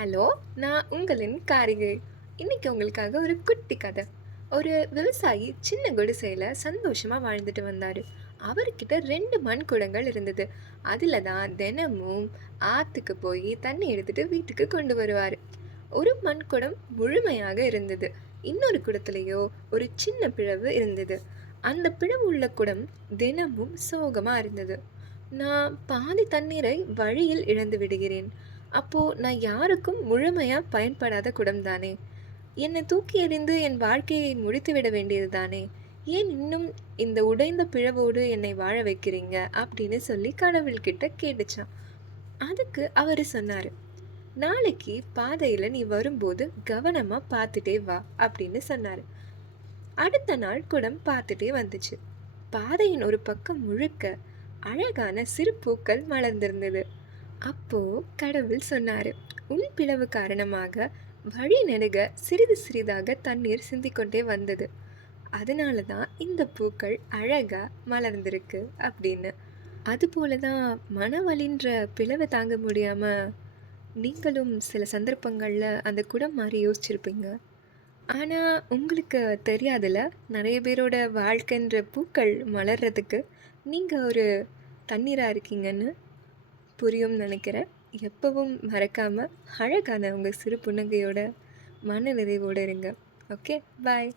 Hello, நான் உங்களின் காரிகை. இன்னைக்கு உங்களுக்காக ஒரு குட்டி கதை. ஒரு விவசாயி சின்ன குடிசையில சந்தோஷமா வாழ்ந்துட்டு வந்தாரு. அவர்கிட்ட 2 மண் குடங்கள் இருந்தது. அதுல தான் தினமும் ஆத்துக்கு போய் தண்ணி எடுத்துட்டு வீட்டுக்கு கொண்டு வருவாரு. ஒரு மண் குடம் முழுமையாக இருந்தது. இன்னொரு குடத்திலேயோ ஒரு சின்ன பிளவு இருந்தது. அந்த பிளவு உள்ள குடம் தினமும் சோகமா இருந்தது. நான் பாதி தண்ணீரை வழியில் இழந்து விடுகிறேன். அப்போ நான் யாருக்கும் முழுமையா பயன்படாத குடம் தானே. என்னை தூக்கி எறிந்து என் வாழ்க்கையை முடித்துவிட வேண்டியது தானே. ஏன் இன்னும் இந்த உடைந்த பிழவோடு என்னை வாழ வைக்கிறீங்க அப்படின்னு சொல்லி கடவுள்கிட்ட கேட்டுச்சான். அதுக்கு அவரு சொன்னாரு, நாளைக்கு பாதையில நீ வரும்போது கவனமா பார்த்துட்டே வா அப்படின்னு சொன்னாரு. அடுத்த நாள் குடம் பார்த்துட்டே வந்துச்சு. பாதையின் ஒரு பக்கம் முழுக்க அழகான சிறு பூக்கள் மலர்ந்திருந்தது. அப்போ கடவுள் சொன்னாரு, உன் பிளவு காரணமாக வழி நெடுக சிறிது சிறிதாக தண்ணீர் சிந்திக்கொண்டே வந்தது. அதனால தான் இந்த பூக்கள் அழகா மலர்ந்திருக்கு அப்படின்னு. அதுபோல தான் மனவலின்ற பிளவை தாங்க முடியாம நீங்களும் சில சந்தர்ப்பங்கள்ல அந்த குடம் மாதிரி யோசிச்சிருப்பீங்க. ஆனா உங்களுக்கு தெரியாதுல்ல, நிறைய பேரோட வாழ்க்கைன்ற பூக்கள் மலர்றதுக்கு நீங்க ஒரு தண்ணீரா இருக்கீங்கன்னு. புரியும்னு நினைக்கிறேன். எப்பவும் மறக்காம அழகான உங்க சிறு புன்னகையோட மன நிறைவோட இருங்க. ஓகே, பாய்.